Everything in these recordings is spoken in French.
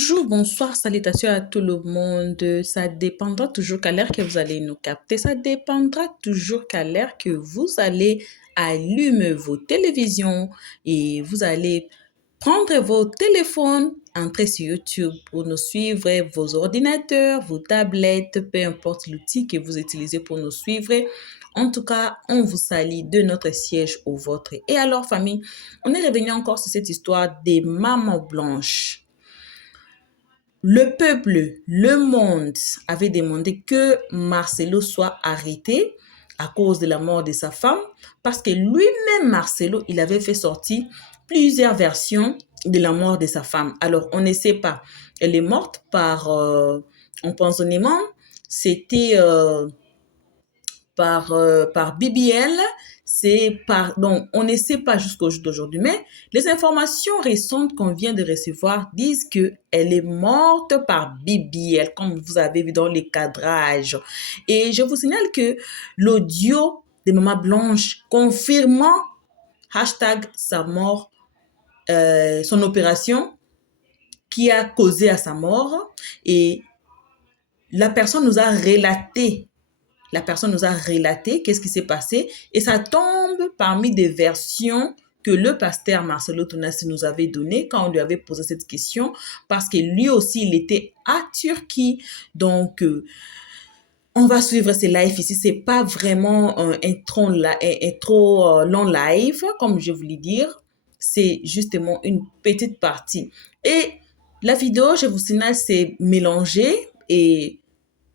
Bonjour, bonsoir, salutations à tout le monde. Ça dépendra toujours qu'à l'heure que vous allez nous capter. Ça dépendra toujours qu'à l'heure que vous allez allumer vos télévisions et vous allez prendre vos téléphones, entrer sur YouTube pour nous suivre, vos ordinateurs, vos tablettes, peu importe l'outil que vous utilisez pour nous suivre. En tout cas, on vous salue de notre siège au vôtre. Et alors, famille, on est revenu encore sur cette histoire des mamans blanches. Le peuple, le monde avait demandé que Marcelo soit arrêté à cause de la mort de sa femme parce que lui-même, Marcelo, il avait fait sortir plusieurs versions de la mort de sa femme. Alors, on ne sait pas. Elle est morte par empoisonnement. C'était par BBL. Donc, on ne sait pas jusqu'au jour d'aujourd'hui, mais les informations récentes qu'on vient de recevoir disent qu'elle est morte par BBL, comme vous avez vu dans les cadrages. Et je vous signale que l'audio de Maman Blanche confirmant sa mort, son opération qui a causé à sa mort, et la personne nous a relaté qu'est-ce qui s'est passé et ça tombe parmi des versions que le pasteur Marcelo Tounassi nous avait données quand on lui avait posé cette question parce que lui aussi, il était à Turquie. Donc, on va suivre ces lives ici. C'est pas vraiment un trop long live, comme je voulais dire. C'est justement une petite partie. Et la vidéo, je vous signale, c'est mélangé et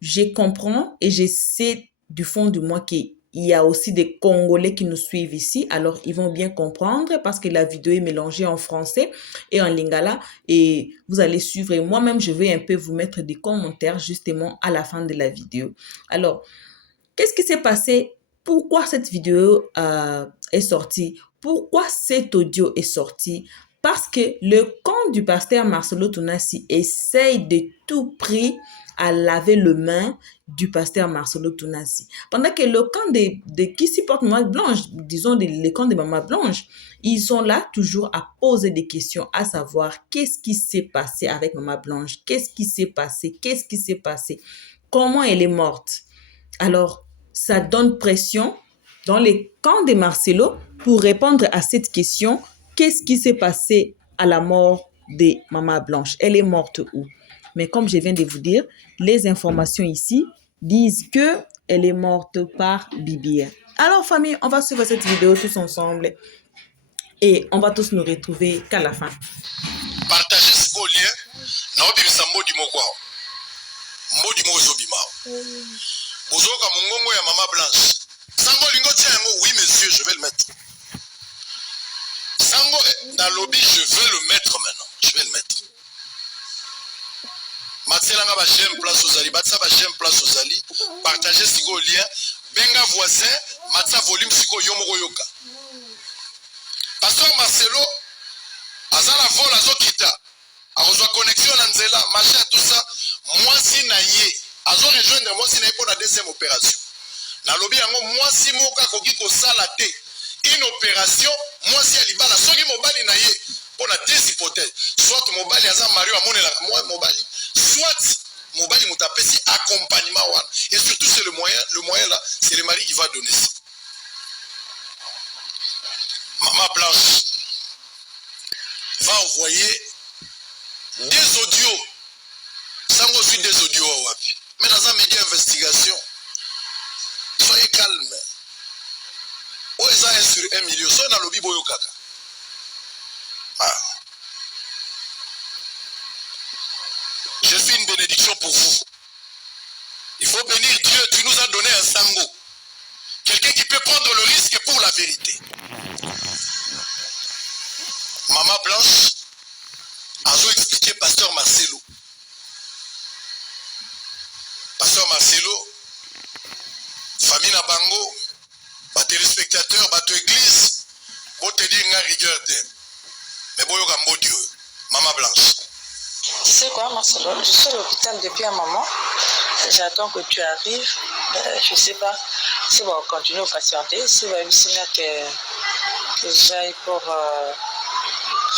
je comprends et je sais du fond de moi qu'il y a aussi des Congolais qui nous suivent ici. Alors, ils vont bien comprendre parce que la vidéo est mélangée en français et en lingala. Et vous allez suivre. Et moi-même, je vais un peu vous mettre des commentaires justement à la fin de la vidéo. Alors, qu'est-ce qui s'est passé? Pourquoi cette vidéo est sortie? Pourquoi cet audio est sorti? Parce que le camp du pasteur Marcelo Tounassi essaye de tout prix à laver le main du pasteur Marcelo Tounassi. Pendant que le camp de qui supporte Maman Blanche, disons le camp de Maman Blanche, ils sont là toujours à poser des questions, à savoir qu'est-ce qui s'est passé avec Maman Blanche, qu'est-ce qui s'est passé, comment elle est morte. Alors, ça donne pression dans les camps de Marcelo pour répondre à cette question. Qu'est-ce qui s'est passé à la mort de Maman Blanche? Elle est morte où? Mais comme je viens de vous dire, les informations ici disent qu'elle est morte par BBL. Alors, famille, on va suivre cette vidéo tous ensemble et on va tous nous retrouver qu'à la fin. Partagez ce beau lien. Naobimisa modi mokwao. Modi mozo bimao. Bozoka mongongo ya Maman Blanche. Sango lingo tia yango, oui monsieur, je vais le mettre. Sango dans le lobby, je vais le mettre maintenant. Je vais le mettre. Matselanga ba j'aime place aux ali, batsa ba j'aime place aux ali. Partagez ce beau lien. Benga voisin, matsa volume siko yomoko yoka. Pasteur Marcelo, azala vol azo kita. Akozwa connexion na nzela, machin tout ça. Moi si na ye, azo rejoindre moi si na ye pour la deuxième opération. Na lobi yango moi si moka koki ko sala te. Une opération, moi si alibala soki mobali na ye pour la deux hypothèses. Soit mobali aza Mario amonela moi mobali, soit mobali mutapesi accompagnement wana. Et surtout c'est le moyen là, c'est le mari qui va donner ça. Maman Blanche va envoyer des audios. Sans aussi des audios wapi. Mais dans un média d'investigation, soyez calme. Où est ça 1 sur 1 million? Soyez dans le lobby boyo kaka. Ah. Je suis une bénédiction pour vous. Il faut bénir Dieu, tu nous as donné un sango. Quelqu'un qui peut prendre le risque pour la vérité. Maman Blanche a expliqué Pasteur Marcelo. Pasteur Marcelo, famille na bango, ba téléspectateurs, ba église, bo te dire nga rigueur te. Mais boyo gambo Dieu. Maman Blanche. Tu sais quoi, Marcelo? Je suis à l'hôpital depuis un moment. J'attends que tu arrives. Je sais pas si on va continuer à patienter. Si on va que j'aille pour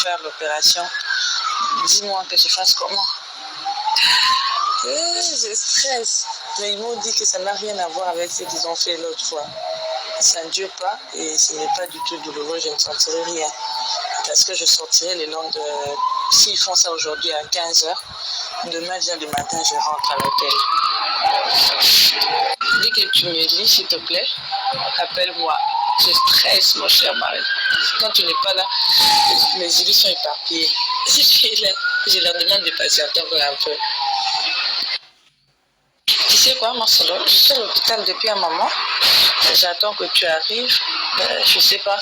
faire l'opération. Dis-moi que je fasse comment? Je stresse. Mais ils m'ont dit que ça n'a rien à voir avec ce qu'ils ont fait l'autre fois. Ça ne dure pas et ce n'est pas du tout douloureux, je ne sentirai rien. Parce que je sortirai le long de... S'ils font ça aujourd'hui à 15h, demain, vient du matin, je rentre à l'hôtel. Dès que tu me lis, s'il te plaît, appelle-moi. Je stresse, mon cher mari. Quand tu n'es pas là, mes idées sont éparpillées. Je leur demande de patienter encore un peu. Tu sais quoi, Marcelo? Je suis à l'hôpital depuis un moment. J'attends que tu arrives. Je ne sais pas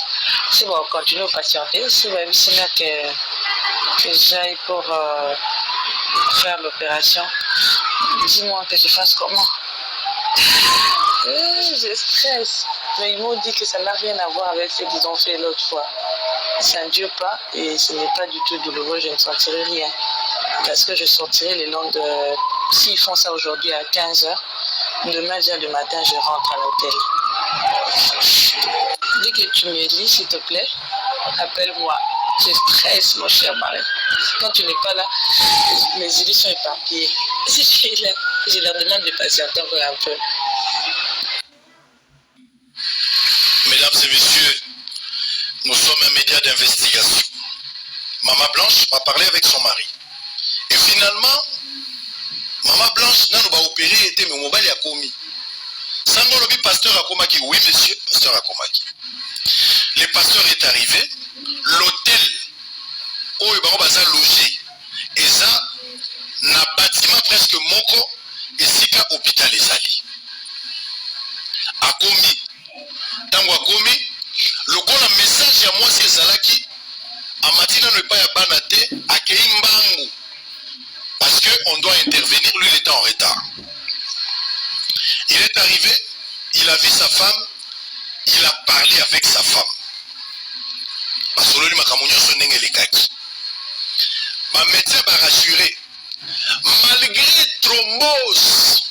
si on va continuer à patienter. Si on va que j'aille pour faire l'opération. Dis-moi que je fasse comment? Je stresse. Mais ils m'ont dit que ça n'a rien à voir avec ce qu'ils ont fait l'autre fois. Ça ne dure pas et ce n'est pas du tout douloureux, je ne sentirai rien. Parce que je sortirai le long de... S'ils font ça aujourd'hui à 15h, demain, vient du matin, je rentre à l'hôtel. Dès que tu me lis, s'il te plaît, appelle-moi. Je stresse, mon cher mari. Quand tu n'es pas là, mes idées sont éparpillées. Je leur demande de patienter encore un peu. Mesdames et messieurs, nous sommes un média d'investigation. Maman Blanche va parler avec son mari. Et finalement, Maman Blanche n'a pas opéré, était mais mobile a commis. Sango lobi pasteur a commis. Oui monsieur, pasteur a commis. Le pasteur est arrivé, l'hôtel où il va loger. Et ça, na bâtiment presque moko et sika hôpital ezali. A commis. Tango a commis, le gros message à moi c'est Zalaki, a matina ne pas ya banate, a keimbangu. Parce qu'on doit intervenir, lui il était en retard. Il est arrivé, il a vu sa femme, il a parlé avec sa femme. Parce que lui ma médecin m'a rassuré. Malgré thrombose,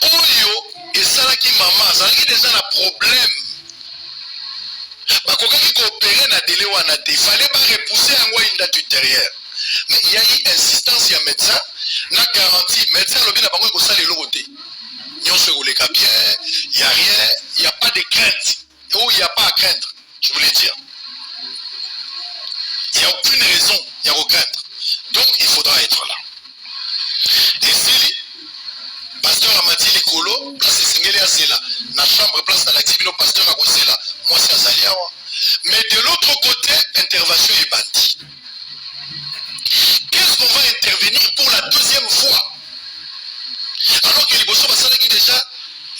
Oyo et Salaki maman, Salaki déjà un problème. Quand il a opéré dans délai, il fallait pas repousser une date ultérieure. Mais il y a eu insistance du médecin, n'a garanti, le médecin n'a pas dit que ça les logoté. Il n'y a rien, il n'y a pas de crainte. Où il n'y a pas à craindre, je voulais dire. Il n'y a aucune raison, il n'y a aucune crainte. Donc il faudra être là. Et si pasteur Amati Likolo, place Sengeli Azela, la chambre, place à l'activité, pasteur Agosela, moi c'est Azalia. Mais de l'autre côté, intervention est bandit. Qu'est-ce qu'on va intervenir pour la deuxième fois? Alors que les bossons qui déjà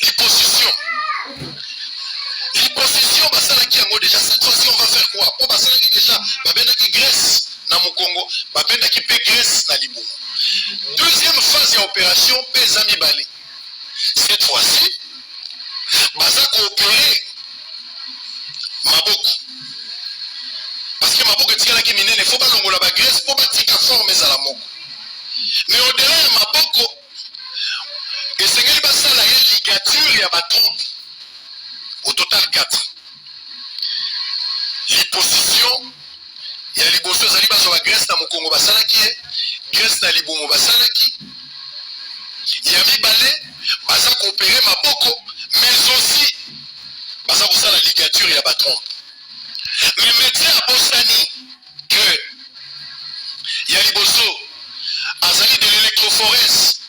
l'hypossession. L'hypossession, déjà cette fois-ci on va faire quoi? Pour qui déjà, qui Grèce dans mon Congo, qui paie Grèce dans Liboum. Deuxième phase de l'opération, Pesami Bali. Cette fois-ci, Baza coopérer Maboko. Parce que Maboko est là qui mine, il ne faut pas l'ongola la Grèce pour bâtir la forme à la Moko. Mais au-delà de Maboko, et c'est qu'il y a la ligature, il y a ma trompe. Au total 4. L'hyposition, il y a l'hyposition, il y a la Grèce dans mon Congo, Grèce dans l'Iboumo, il y a mis balai, Baza coopérer Maboko, mais aussi, Baza pour ça la ligature, il y a ma trompe. Mais médecin à Bosani, que il y a l'Iboso, Azali de l'électrophorèse,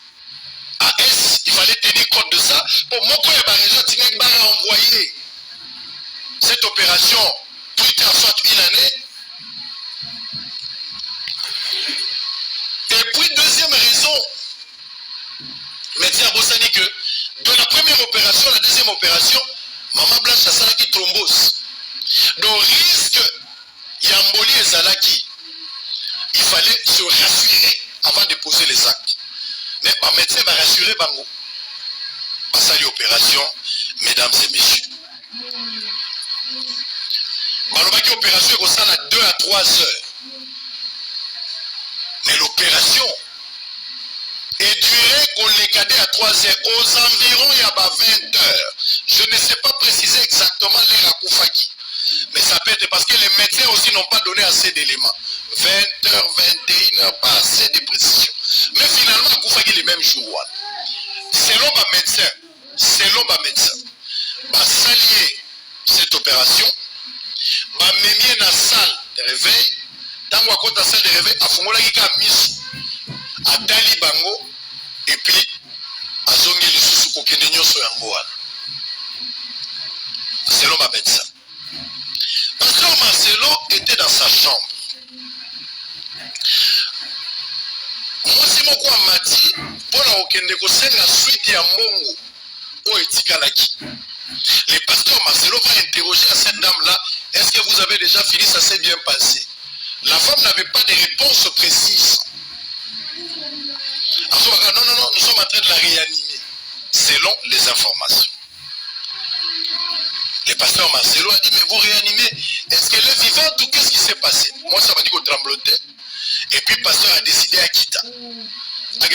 à S, il fallait tenir compte de ça. Pour moi, quand il y a la région, il va envoyer cette opération plus tard, soit une année. Et puis, deuxième raison, médecin à Bosani, que dans la première opération, la deuxième opération, Maman Blanche a salaki thrombose. Donc, risque, il y a Mboli et Zalaki. Il fallait se rassurer avant de poser les actes. Mais le médecin va rassurer Bango. Pas à l'opération, mesdames et messieurs. L'opération est ça à 2 à 3 heures. Mais l'opération est durée qu'on les cadets à 3 heures. Aux environs, il y a 20 heures. Je ne sais pas préciser exactement l'heure à Koufaki. Mais ça peut bête parce que les médecins aussi n'ont pas donné assez d'éléments. 20h, 21h, pas assez de précision. Mais finalement, vous faites les mêmes jours. Selon ma médecin, va s'allier cette opération, va mener dans la salle de réveil. Dans la salle de réveil, à Fongola qui a mis à Dali Bango, et puis à Zongi le Soussou pour qu'il n'y ait pas. Selon ma médecin. Pasteur Marcelo était dans sa chambre. Moi, si mon quoi m'a dit, pour la okende kosenga la suite ya mbongo, o etikalaki. Le pasteur Marcelo va interroger à cette dame-là, est-ce que vous avez déjà fini, ça s'est bien passé? La femme n'avait pas de réponse précise. Alors, non, nous sommes en train de la réanimer, selon les informations. Le pasteur Marcelo a dit, mais vous réanimez, est-ce qu'elle est vivante ou qu'est-ce qui s'est passé? Moi, ça m'a dit qu'on tremblotait. Et puis, le pasteur a décidé à quitter. C'est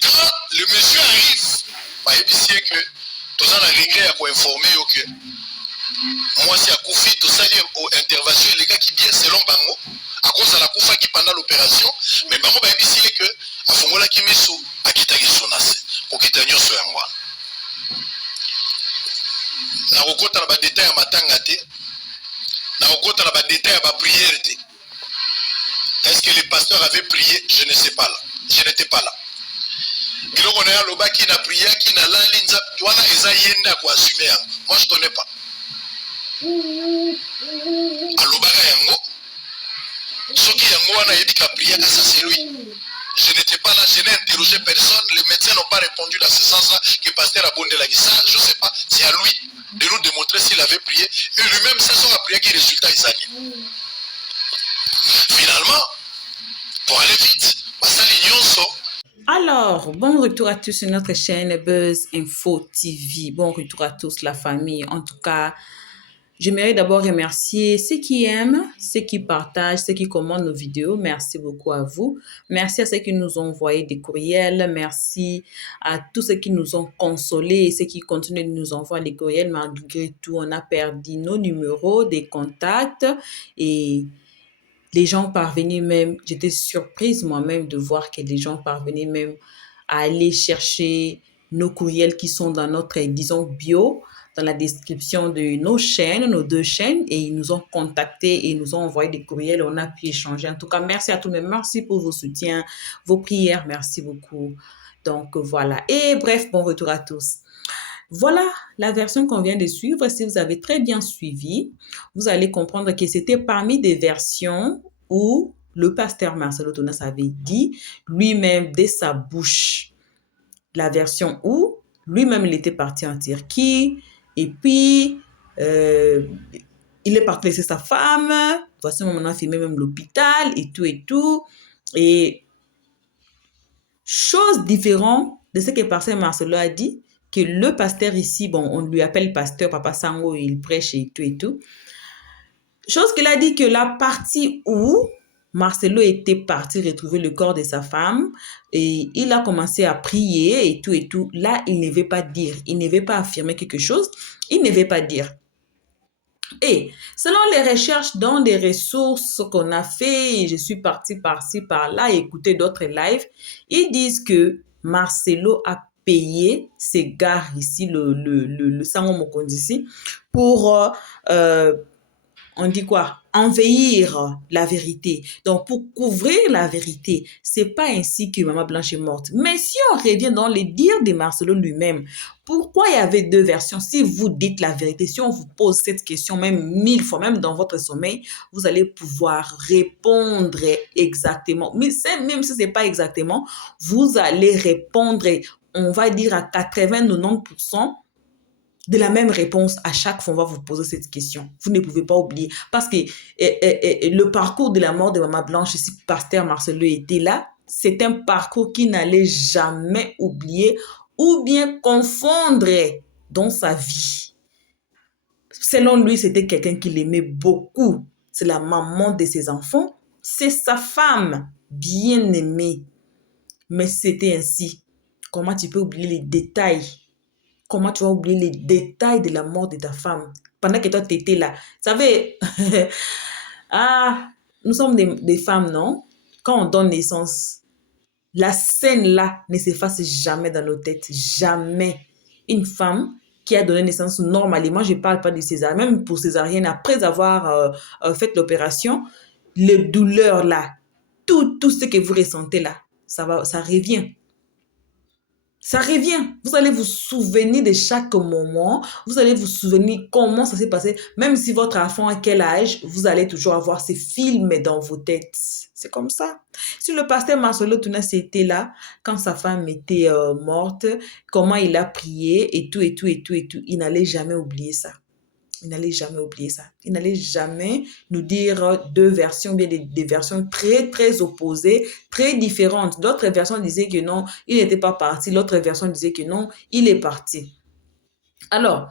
quand le monsieur arrive, c'est que tous en a regret à informer que moi, c'est à Koufi, tout ça, intervention, les gars qui viennent selon Bango, à cause de la Koufa qui pendant l'opération, mais Bango, c'est que à Fongola qui met sous, à Kitagi Sonase, pour qu'il t'aille sur un mois. Na okota na détail ya matanga te na okota na détail ya prière te. Est-ce que le pasteur avait prié? Je ne sais pas là. Je n'étais pas là. Biloko na loba ki na prière ki na lali nza wana eza yenda ko assumer. Moi je connais pas. Alobaka yango soki yango wana yebika prière ça c'est lui. Je n'étais pas là, je n'ai interrogé personne, les médecins n'ont pas répondu dans ce sens-là que pasteur a bondé la ça, je ne sais pas, c'est à lui de nous démontrer s'il avait prié. Et lui-même, c'est son prière qui résultat Isani. Finalement, pour aller vite, alors, bon retour à tous sur notre chaîne Buzz Info TV. Bon retour à tous, la famille. En tout cas, j'aimerais d'abord remercier ceux qui aiment, ceux qui partagent, ceux qui commandent nos vidéos. Merci beaucoup à vous. Merci à ceux qui nous ont envoyé des courriels. Merci à tous ceux qui nous ont consolés et ceux qui continuent de nous envoyer des courriels. Malgré tout, on a perdu nos numéros, des contacts et les gens parvenaient même, j'étais surprise moi-même de voir que les gens parvenaient même à aller chercher nos courriels qui sont dans notre, disons, bio, dans la description de nos chaînes, nos deux chaînes, et ils nous ont contactés et ils nous ont envoyé des courriels, on a pu échanger. En tout cas, merci à tous, mais merci pour vos soutiens, vos prières, merci beaucoup. Donc voilà, et bref, bon retour à tous. Voilà la version qu'on vient de suivre. Si vous avez très bien suivi, vous allez comprendre que c'était parmi des versions où le pasteur Marcelo Tonas avait dit lui-même dès sa bouche. La version où lui-même il était parti en Turquie et puis il est parti laisser sa femme. Voici on a filmé même l'hôpital et tout et tout. Et chose différente de ce que le pasteur Marcelo a dit, que le pasteur ici, bon, on lui appelle pasteur Papa Sango, il prêche et tout et tout. Chose qu'il a dit que la partie où Marcelo était parti retrouver le corps de sa femme et il a commencé à prier et tout, là, il ne veut pas dire, il ne veut pas affirmer quelque chose, il ne veut pas dire. Et selon les recherches dans des ressources qu'on a fait, je suis partie par-ci, par-là, écouter d'autres lives, ils disent que Marcelo a payé ces gars ici, le Sango Mokonzi ici, pour, on dit quoi? Envahir la vérité. Donc, pour couvrir la vérité, c'est pas ainsi que Maman Blanche est morte. Mais si on revient dans les dires de Marcelo lui-même, pourquoi il y avait deux versions? Si vous dites la vérité, si on vous pose cette question même 1000 fois, même dans votre sommeil, vous allez pouvoir répondre exactement. Mais même si c'est pas exactement, vous allez répondre, on va dire à 80-90% de la même réponse à chaque fois on va vous poser cette question. Vous ne pouvez pas oublier. Parce que le parcours de la mort de Maman Blanche, si pasteur Marcelo était là, c'est un parcours qu'il n'allait jamais oublier ou bien confondre dans sa vie. Selon lui, c'était quelqu'un qu'il aimait beaucoup. C'est la maman de ses enfants. C'est sa femme bien aimée. Mais c'était ainsi. Comment tu peux oublier les détails? Comment tu vas oublier les détails de la mort de ta femme? pendant que toi, tu étais là. Vous savez, ah, nous sommes des femmes, non? Quand on donne naissance, la scène-là ne s'efface jamais dans nos têtes. Jamais. Une femme qui a donné naissance normalement, je ne parle pas de césarienne, même pour césarienne, après avoir fait l'opération, les douleurs là, tout ce que vous ressentez là, ça revient. Ça revient. Vous allez vous souvenir de chaque moment. Vous allez vous souvenir comment ça s'est passé. Même si votre enfant a quel âge, vous allez toujours avoir ces films dans vos têtes. C'est comme ça. Si le pasteur Marcelo Tounas était là, quand sa femme était morte, comment il a prié et tout, il n'allait jamais oublier ça. Il n'allait jamais oublier ça. Il n'allait jamais nous dire deux versions, bien des versions très, très opposées, très différentes. D'autres versions disaient que non, il n'était pas parti. L'autre version disait que non, il est parti. Alors,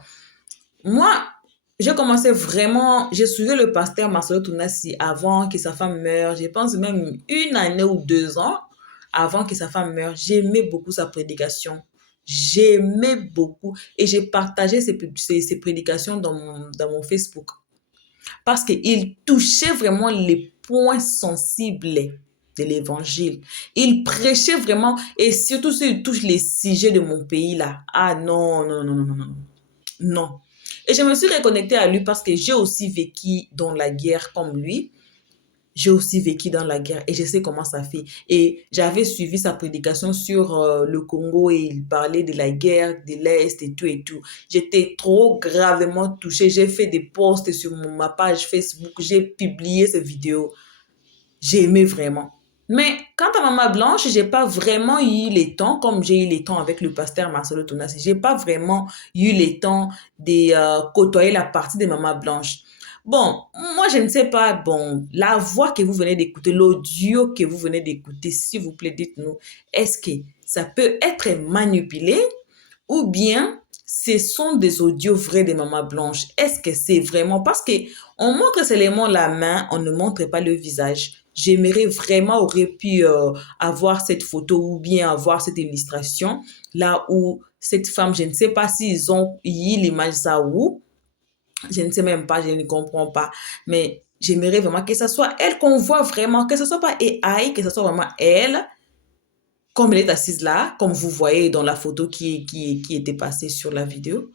moi, j'ai commencé vraiment, j'ai suivi le pasteur Marcelo Tounassi avant que sa femme meure. Je pense même 1 année ou 2 ans avant que sa femme meure. J'aimais beaucoup sa prédication. J'aimais beaucoup et j'ai partagé ces prédications dans mon Facebook parce qu'il touchait vraiment les points sensibles de l'évangile. Il prêchait vraiment et surtout s'il touche les sujets de mon pays là. Ah non, non, non, non, non, non. Non. Et je me suis reconnectée à lui parce que j'ai aussi vécu dans la guerre comme lui. J'ai aussi vécu dans la guerre et je sais comment ça fait. Et j'avais suivi sa prédication sur le Congo et il parlait de la guerre de l'Est et tout et tout. J'étais trop gravement touchée. J'ai fait des posts sur ma page Facebook. J'ai publié ces vidéos. J'ai aimé vraiment. Mais quant à Maman Blanche, j'ai pas vraiment eu les temps, comme j'ai eu les temps avec le pasteur Marcelo Tounassi. J'ai pas vraiment eu les temps de côtoyer la partie de Maman Blanche. Bon, moi, je ne sais pas, bon, la voix que vous venez d'écouter, l'audio que vous venez d'écouter, s'il vous plaît, dites-nous, est-ce que ça peut être manipulé ou bien ce sont des audios vrais de Maman Blanche? Est-ce que c'est vraiment... Parce qu'on montre seulement la main, on ne montre pas le visage. J'aimerais vraiment, aurait pu avoir cette photo ou bien avoir cette illustration là où cette femme, je ne sais pas s'ils ont eu l'image ça où, je ne sais même pas, je ne comprends pas. Mais j'aimerais vraiment que ce soit elle qu'on voit vraiment, que ce soit pas AI, que ce soit vraiment elle, comme elle est assise là, comme vous voyez dans la photo qui était passée sur la vidéo.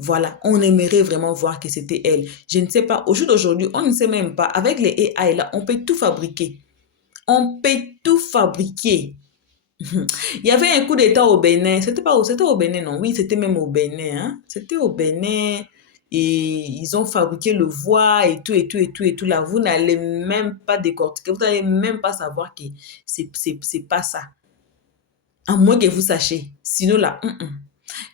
Voilà, on aimerait vraiment voir que c'était elle. Je ne sais pas, au jour d'aujourd'hui, on ne sait même pas. Avec les AI là, on peut tout fabriquer. On peut tout fabriquer. Il y avait un coup d'État au Bénin. C'était au Bénin, non? Oui, c'était même au Bénin. Hein? C'était au Bénin. Et ils ont fabriqué le voix et tout. Là, vous n'allez même pas décortiquer. Vous n'allez même pas savoir que c'est pas ça. À moins que vous sachiez. Sinon, là,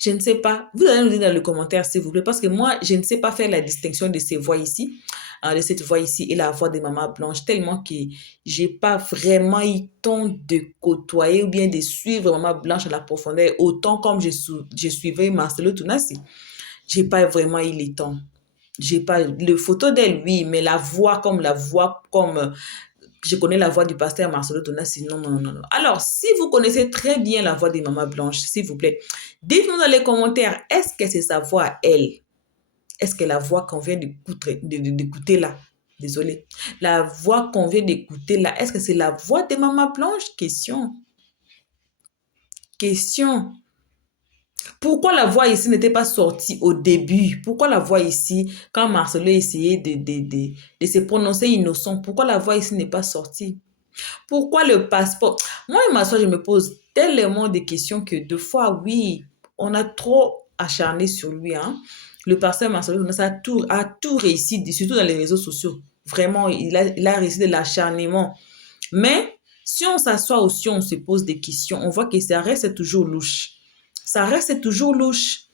je ne sais pas. Vous allez nous dire dans le commentaire, s'il vous plaît, parce que moi, je ne sais pas faire la distinction de ces voix ici, de cette voix ici et la voix de Maman Blanche, tellement que j'ai pas vraiment eu le temps de côtoyer ou bien de suivre Maman Blanche à la profondeur, autant comme je suivais Marcelo Tounassi. J'ai pas vraiment eu le temps. J'ai pas le photo d'elle, oui, mais la voix comme je connais la voix du pasteur Marcelo Tounassi. Non, non, non, non. Alors, si vous connaissez très bien la voix de Maman Blanche, s'il vous plaît, dites-nous dans les commentaires, est-ce que c'est sa voix à elle? Est-ce que la voix qu'on vient d'écouter là? Désolée. La voix qu'on vient d'écouter là, est-ce que c'est la voix de Maman Blanche? Question. Pourquoi la voix ici n'était pas sortie au début? Pourquoi la voix ici, quand Marcelo essayait de se prononcer innocent, pourquoi la voix ici n'est pas sortie? Pourquoi le passeport? Moi, ma soeur, je me pose tellement de questions que deux fois, oui, on a trop acharné sur lui. Hein? Le pasteur Marcelo a tout réussi, surtout dans les réseaux sociaux. Vraiment, il a réussi de l'acharnement. Mais si on s'assoit aussi, on se pose des questions, on voit que ça reste toujours louche. Ça reste toujours louche.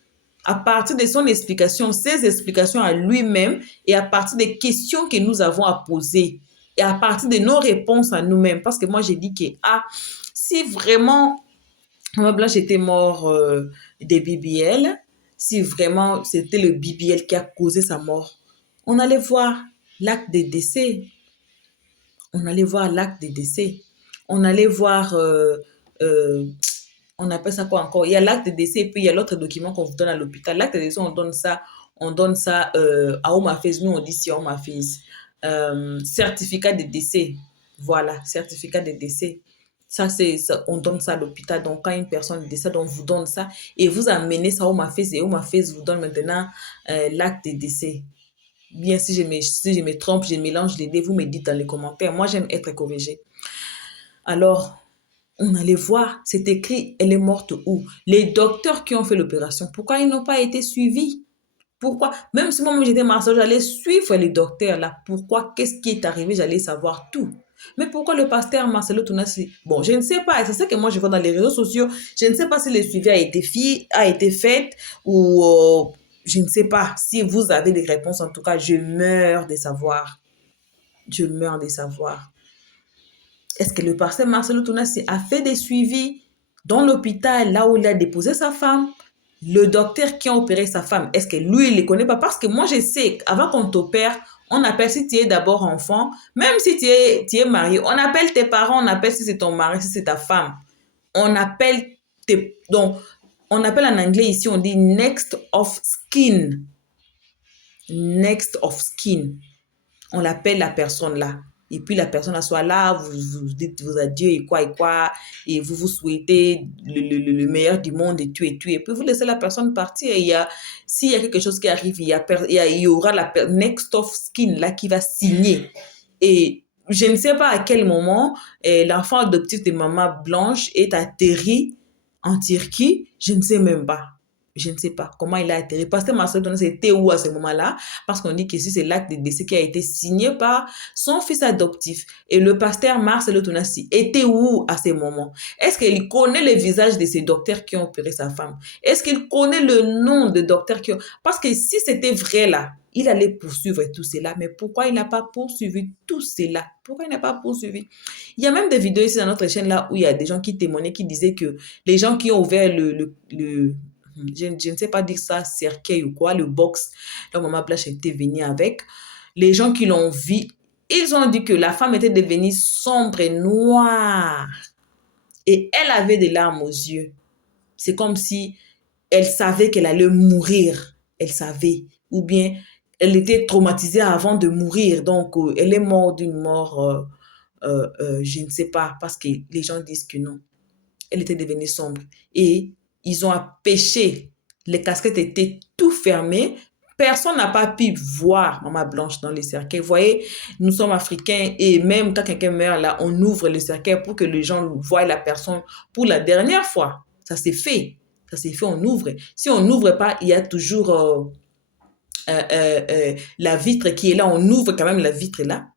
À partir de son explication, ses explications à lui-même et à partir des questions que nous avons à poser et à partir de nos réponses à nous-mêmes. Parce que moi, j'ai dit que si vraiment Maman Blanche était mort des BBL, si vraiment c'était le BBL qui a causé sa mort, on allait voir l'acte de décès. On allait voir l'acte de décès. On allait voir... on appelle ça quoi encore? Il y a l'acte de décès et puis il y a l'autre document qu'on vous donne à l'hôpital. L'acte de décès, on donne ça, on donne ça à Home Affairs. Nous, on dit si Home Affairs. Certificat de décès. Voilà, certificat de décès. Ça, on donne ça à l'hôpital. Donc, quand une personne décède, on vous donne ça et vous amenez ça au Home Affairs et Home Affairs vous donne maintenant l'acte de décès. Bien, si je me trompe, je mélange les deux, vous me dites dans les commentaires. Moi, j'aime être corrigée. Alors, on allait voir, c'est écrit, elle est morte où? Les docteurs qui ont fait l'opération, pourquoi ils n'ont pas été suivis? Pourquoi? Même si moi, j'étais massage, j'allais suivre les docteurs là. Pourquoi? Qu'est-ce qui est arrivé? J'allais savoir tout. Mais pourquoi le pasteur Marcelo Tounassi? Bon, je ne sais pas. C'est ça que moi, je vois dans les réseaux sociaux. Je ne sais pas si le suivi a été fait ou je ne sais pas. Si vous avez des réponses, en tout cas, je meurs de savoir. Je meurs de savoir. Est-ce que le pasteur Marcelo Tounassi a fait des suivis dans l'hôpital, là où il a déposé sa femme? Le docteur qui a opéré sa femme, est-ce que lui, il ne les connaît pas? Parce que moi, je sais qu'avant qu'on t'opère, on appelle si tu es d'abord enfant, même si tu es marié, on appelle tes parents, on appelle si c'est ton mari, si c'est ta femme. On appelle donc, on appelle en anglais ici, on dit next of skin. Next of skin. On l'appelle la personne là. Et puis la personne soit là, vous dites vos adieux et quoi, et vous souhaitez le meilleur du monde et tout. Et puis vous laissez la personne partir. Et s'il y a quelque chose qui arrive, il y aura la next of skin là qui va signer. Et je ne sais pas à quel moment l'enfant adoptif de Maman Blanche est atterri en Turquie. Je ne sais même pas. Je ne sais pas comment il a atterri. Pasteur Marcelo Tounassi était où à ce moment-là? Parce qu'on dit qu'ici, c'est l'acte de décès qui a été signé par son fils adoptif. Et le pasteur Marcelo Tounassi était où à ce moment? Est-ce qu'il connaît le visage de ces docteurs qui ont opéré sa femme? Est-ce qu'il connaît le nom de docteurs qui ont... Parce que si c'était vrai là, il allait poursuivre tout cela. Mais pourquoi il n'a pas poursuivi tout cela? Pourquoi il n'a pas poursuivi? Il y a même des vidéos ici dans notre chaîne là où il y a des gens qui témoignaient, qui disaient que les gens qui ont ouvert je ne sais pas dire ça, cercueil ou quoi, le box, là, Maman Blanche était venue avec. Les gens qui l'ont vu, ils ont dit que la femme était devenue sombre et noire. Et elle avait des larmes aux yeux. C'est comme si elle savait qu'elle allait mourir. Elle savait. Ou bien, elle était traumatisée avant de mourir. Donc, elle est morte d'une mort, je ne sais pas, parce que les gens disent que non. Elle était devenue sombre. Et ils ont empêché. Les casquettes étaient tout fermées. Personne n'a pas pu voir Maman Blanche dans le cercueil. Vous voyez, nous sommes africains et même quand quelqu'un meurt là, on ouvre le cercueil pour que les gens voient la personne pour la dernière fois. Ça s'est fait. Ça s'est fait, on ouvre. Si on n'ouvre pas, il y a toujours la vitre qui est là. On ouvre quand même la vitre là.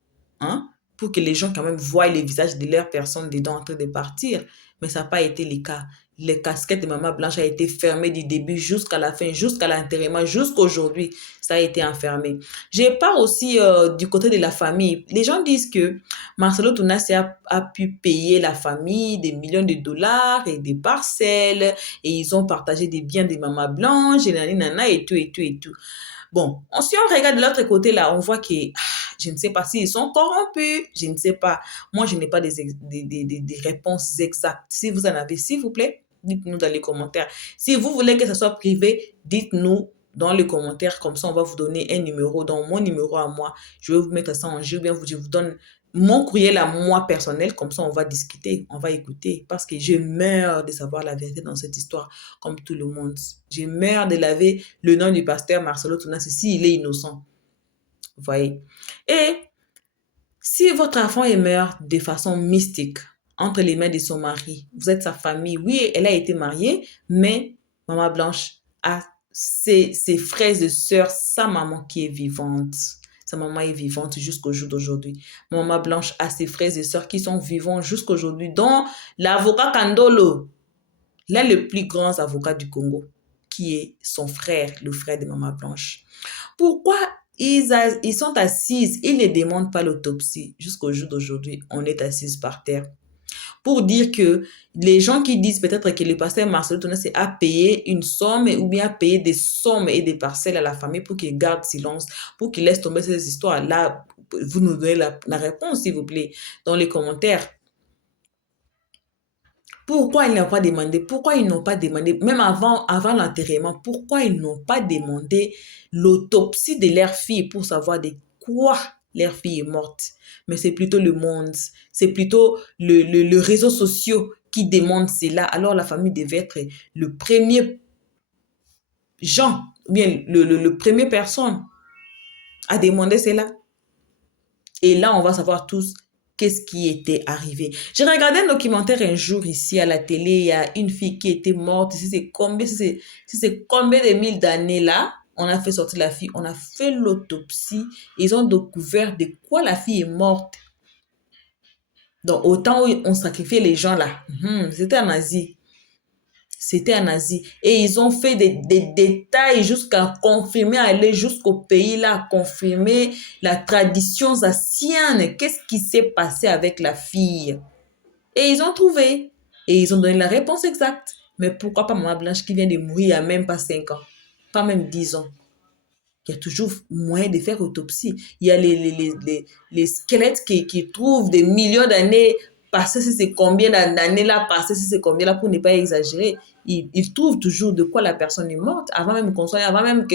Hein, pour que les gens quand même voient les visages de leurs personnes dedans en train de partir. Mais ça n'a pas été le cas. Les casquettes de Maman Blanche a été fermées du début jusqu'à la fin, jusqu'à l'enterrement, jusqu'aujourd'hui, ça a été enfermé. Je pars aussi du côté de la famille. Les gens disent que Marcelo Tounassi a pu payer la famille des millions de dollars et des parcelles et ils ont partagé des biens de Maman Blanche et nanana et tout, et tout, et tout. Bon, si on regarde de l'autre côté là, on voit que je ne sais pas s'ils sont corrompus, je ne sais pas. Moi, je n'ai pas des réponses exactes. Si vous en avez, s'il vous plaît, dites-nous dans les commentaires. Si vous voulez que ça soit privé, dites-nous dans les commentaires. Comme ça, on va vous donner un numéro, dans mon numéro à moi. Je vais vous mettre ça en jeu, ou bien je vous donne mon courriel à moi personnel. Comme ça, on va discuter, on va écouter. Parce que je meurs de savoir la vérité dans cette histoire, comme tout le monde. Je meurs de laver le nom du pasteur Marcelo Tounassi s'il est innocent. Vous voyez? Et si votre enfant est meurt de façon mystique, entre les mains de son mari, vous êtes sa famille, oui, elle a été mariée, mais Maman Blanche a ses frères et sœurs, sa maman qui est vivante. Sa maman est vivante jusqu'au jour d'aujourd'hui. Maman Blanche a ses frères et sœurs qui sont vivants jusqu'aujourd'hui, dont l'avocat Kandolo, l'un des plus grands avocats du Congo, qui est son frère, le frère de Maman Blanche. Pourquoi ils sont assis, ils ne demandent pas l'autopsie. Jusqu'au jour d'aujourd'hui, on est assis par terre. Pour dire que les gens qui disent peut-être que le pasteur Marcelo Tounassi a payé une somme ou bien a payé des sommes et des parcelles à la famille pour qu'il garde silence, pour qu'il laisse tomber ces histoires-là, vous nous donnez la réponse, s'il vous plaît, dans les commentaires. Pourquoi ils n'ont pas demandé? Pourquoi ils n'ont pas demandé, même avant l'enterrement, pourquoi ils n'ont pas demandé l'autopsie de leur fille pour savoir de quoi leur fille est morte? Mais c'est plutôt le monde, c'est plutôt le réseau social qui demande cela. Alors la famille devait être le premier gens, bien le premier personne à demander cela. Et là, on va savoir tous qu'est-ce qui était arrivé. J'ai regardé un documentaire un jour ici à la télé. Il y a une fille qui était morte. Si c'est combien de mille d'années là, on a fait sortir la fille. On a fait l'autopsie. Ils ont découvert de quoi la fille est morte. Donc, autant où on sacrifiait les gens là. C'était en Asie. C'était en Asie. Et ils ont fait des détails jusqu'à confirmer, aller jusqu'au pays là, confirmer la tradition asienne. Qu'est-ce qui s'est passé avec la fille? Et ils ont trouvé. Et ils ont donné la réponse exacte. Mais pourquoi pas Maman Blanche qui vient de mourir il n'y a même pas 5 ans? Pas même 10 ans. Il y a toujours moyen de faire autopsie. Il y a les squelettes qui trouvent des millions d'années passées, si c'est combien d'années là passées, si c'est combien là, pour ne pas exagérer. Ils trouvent toujours de quoi la personne est morte, avant même qu'on soit, avant même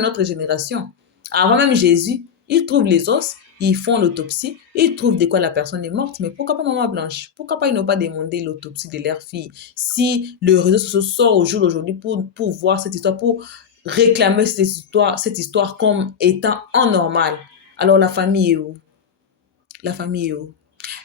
notre génération, avant même Jésus. Ils trouvent les os, ils font l'autopsie, ils trouvent de quoi la personne est morte. Mais pourquoi pas Maman Blanche? Pourquoi pas ils n'ont pas demandé l'autopsie de leur fille? Si le réseau social sort au jour d'aujourd'hui pour voir cette histoire, pour réclamer cette histoire comme étant en normal. Alors la famille est où? La famille est où?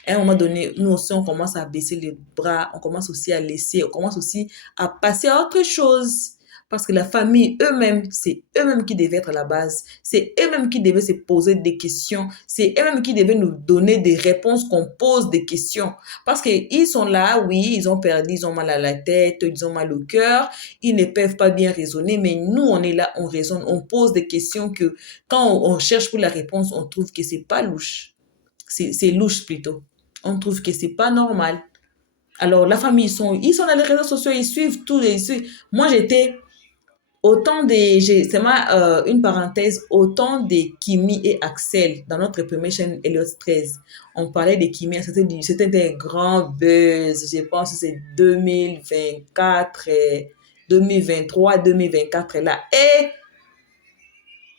À un moment donné, nous aussi, on commence à baisser les bras, on commence aussi à laisser, on commence aussi à passer à autre chose. Parce que la famille eux-mêmes, c'est eux-mêmes qui devaient être à la base. C'est eux-mêmes qui devaient se poser des questions. C'est eux-mêmes qui devaient nous donner des réponses qu'on pose des questions. Parce qu'ils sont là, oui, ils ont perdu, ils ont mal à la tête, ils ont mal au cœur, ils ne peuvent pas bien raisonner, mais nous, on est là, on raisonne, on pose des questions que quand on cherche pour la réponse, on trouve que c'est pas louche. C'est louche plutôt. On trouve que c'est pas normal. Alors, la famille, ils sont dans les réseaux sociaux, ils suivent tout. Moi, j'étais c'est une parenthèse, autant de Kimi et Axel dans notre première chaîne Elliot 13. On parlait de Kimi, c'était des grands buzz. Je pense que c'est 2024, 2023, 2024 là. Et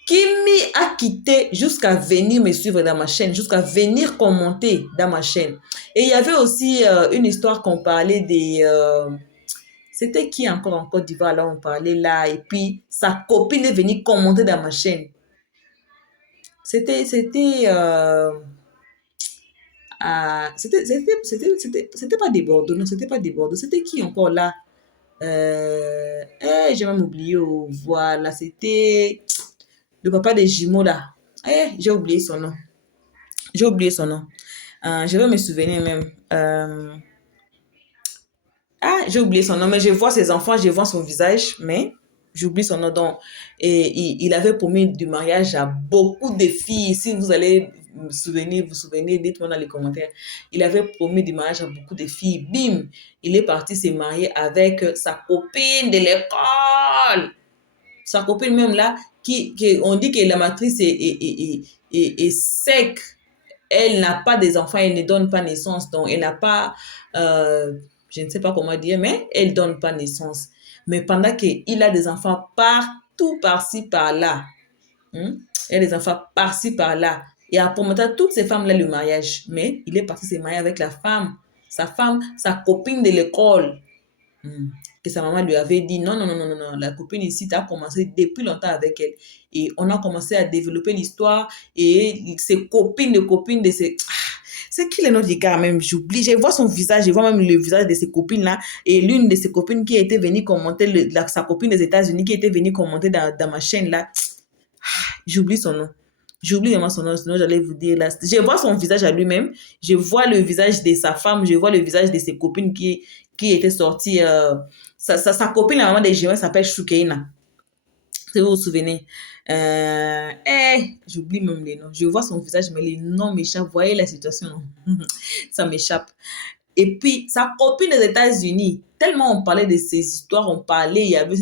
Kimi a quitté jusqu'à venir me suivre dans ma chaîne, jusqu'à venir commenter dans ma chaîne. Et il y avait aussi une histoire qu'on parlait des... c'était qui encore en Côte d'Ivoire, là, on parlait là, et puis sa copine est venue commenter dans ma chaîne. C'était pas des Bordeaux, non, c'était pas des Bordeaux, c'était qui encore là? J'ai même oublié, oh, voilà, c'était le papa des jumeaux là. J'ai oublié son nom. J'ai oublié son nom. Je vais me souvenir même. J'ai oublié son nom, mais je vois ses enfants, je vois son visage, mais j'oublie son nom. Donc, et il avait promis du mariage à beaucoup de filles. Si vous allez vous souvenir, dites-moi dans les commentaires. Il avait promis du mariage à beaucoup de filles. Bim! Il est parti se marier avec sa copine de l'école. Sa copine même là, on dit que la matrice est sec. Elle n'a pas des enfants, elle ne donne pas naissance. Donc, elle n'a pas... je ne sais pas comment dire, mais elle ne donne pas naissance. Mais pendant qu'il a des enfants partout, par-ci, par-là, il y a des enfants par-ci, par-là, et a prometté à toutes ces femmes-là le mariage. Mais il est parti se marier avec la femme, sa copine de l'école. Que sa maman lui avait dit non, la copine ici, tu as commencé depuis longtemps avec elle. Et on a commencé à développer l'histoire et ses copines de ses... C'est qui le nom du gars même? J'oublie. Je vois son visage, je vois même le visage de ses copines là. Et l'une de ses copines qui était venue commenter, sa copine des États-Unis qui était venue commenter dans ma chaîne là. J'oublie son nom. J'oublie vraiment son nom, sinon j'allais vous dire là. Je vois son visage à lui-même. Je vois le visage de sa femme. Je vois le visage de ses copines qui étaient sorties. Sa copine, la maman des Géants, s'appelle Shukeina. Si vous vous souvenez. J'oublie même les noms. Je vois son visage, mais les noms m'échappent. Vous voyez la situation? Ça m'échappe. Et puis, sa copine des États-Unis, tellement on parlait de ces histoires, on parlait, il y avait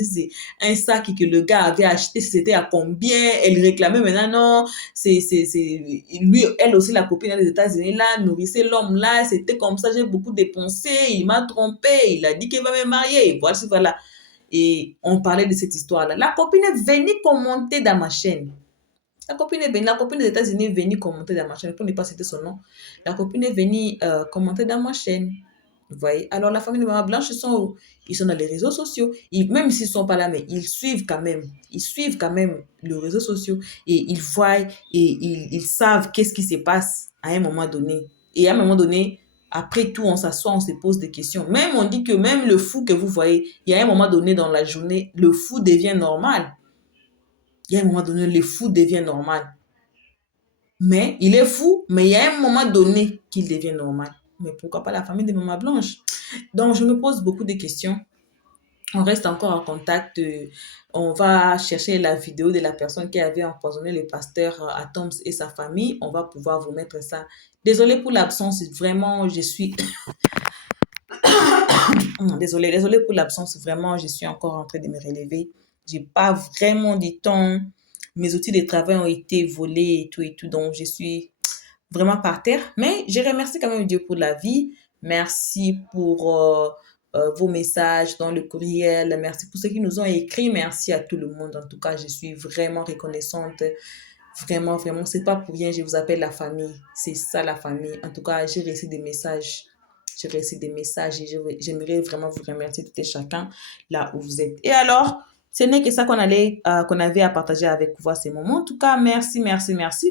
un sac que le gars avait acheté, c'était à combien, elle réclamait maintenant, non, lui, elle aussi, la copine des États-Unis, là, nourrissait l'homme là, c'était comme ça, j'ai beaucoup dépensé, il m'a trompé, il a dit qu'il va me marier, et voici, voilà. Et on parlait de cette histoire-là. La copine est venue commenter dans ma chaîne. La copine des États-Unis est venue commenter dans ma chaîne, pour ne pas citer son nom. La copine est venue commenter dans ma chaîne. Vous voyez? Alors, la famille de Maman Blanche, ils sont dans les réseaux sociaux. Même s'ils ne sont pas là, mais ils suivent quand même. Ils suivent quand même les réseaux sociaux. Et ils voient et ils savent qu'est-ce qui se passe à un moment donné. Et à un moment donné, après tout, on s'assoit, on se pose des questions. Même, on dit que même le fou que vous voyez, il y a un moment donné dans la journée, le fou devient normal. Il y a un moment donné, le fou devient normal. Mais il est fou, mais il y a un moment donné qu'il devient normal. Mais pourquoi pas la famille de Maman Blanche? Donc, je me pose beaucoup de questions. On reste encore en contact. On va chercher la vidéo de la personne qui avait empoisonné le pasteur Atoms et sa famille. On va pouvoir vous mettre ça. Désolée pour l'absence. Vraiment, je suis... Désolée pour l'absence. Vraiment, je suis encore en train de me relever. J'ai pas vraiment du temps. Mes outils de travail ont été volés et tout. Donc, je suis vraiment par terre. Mais je remercie quand même Dieu pour la vie. Merci pour vos messages dans le courriel. Merci pour ceux qui nous ont écrit. Merci à tout le monde. En tout cas, je suis vraiment reconnaissante. Vraiment, vraiment. C'est pas pour rien. Je vous appelle la famille. C'est ça la famille. En tout cas, j'ai reçu des messages. J'ai reçu des messages et j'aimerais vraiment vous remercier tout et chacun là où vous êtes. Et alors, ce n'est que ça qu'on avait à partager avec vous à ces moments. En tout cas, merci.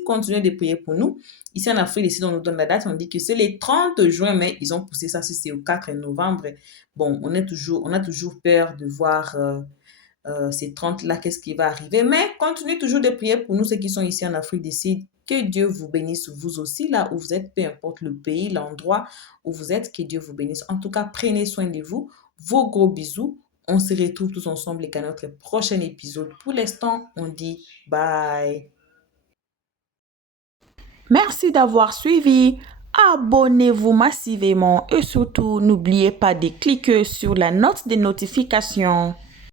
Continuez de prier pour nous. Ici en Afrique, ici, on nous donne la date. On dit que c'est le 30 juin, mais ils ont poussé ça, c'est au 4 novembre. Bon, on a toujours peur de voir ces 30-là, qu'est-ce qui va arriver. Mais continuez toujours de prier pour nous, ceux qui sont ici en Afrique d'ici. Que Dieu vous bénisse vous aussi, là où vous êtes, peu importe le pays, l'endroit où vous êtes, que Dieu vous bénisse. En tout cas, prenez soin de vous. Vos gros bisous. On se retrouve tous ensemble et à notre prochain épisode. Pour l'instant, on dit bye. Merci d'avoir suivi. Abonnez-vous massivement et surtout, n'oubliez pas de cliquer sur la note de notification.